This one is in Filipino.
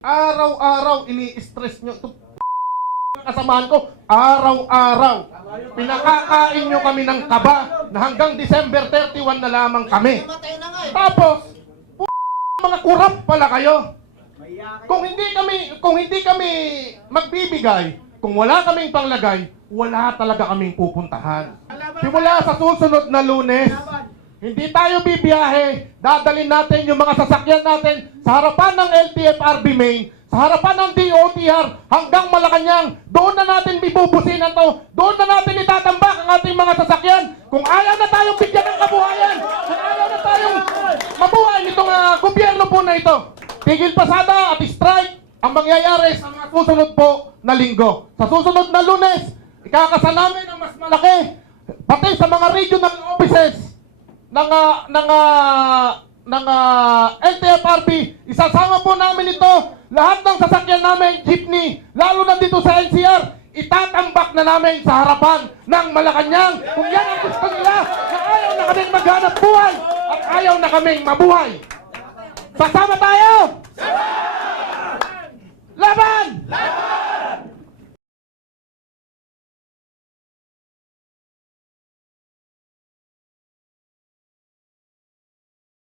Araw-araw ini-stress nyo. Ito, kasamahan ko, araw-araw. Pinakakain nyo kami ng kaba na hanggang December 31 na lamang kami. Eh. Tapos, mga kurap pala kayo. Kung hindi kami, kung hindi kami magbibigay, kung wala kaming panglagay, wala talaga kaming pupuntahan. Simula sa susunod na lunes, hindi tayo bibiyahe, dadalhin natin yung mga sasakyan natin sa harapan ng LTFRB main, sa harapan ng DOTR hanggang Malacanang. Doon na natin bibubusinan to. Doon na natin itatambak ang ating mga sasakyan. Kung ayaw na tayong bigyan ng kabuhayan, kung ayaw na tayong mabuhay nitong ah, gobyerno po na ito, tigil pasada at strike ang mangyayari sa mga susunod po na linggo. Sa susunod na lunes, ikakasa namin ang mas malaki, pati sa mga regional offices ng ah, ng LTFRB, isasama po namin ito lahat ng sasakyan namin, jeepney, lalo na dito sa NCR, itatambak na namin sa harapan ng Malacanang. Kung yan ang gusto nila, na ayaw na kaming maghanap buhay at ayaw na kaming mabuhay. Sasama tayo!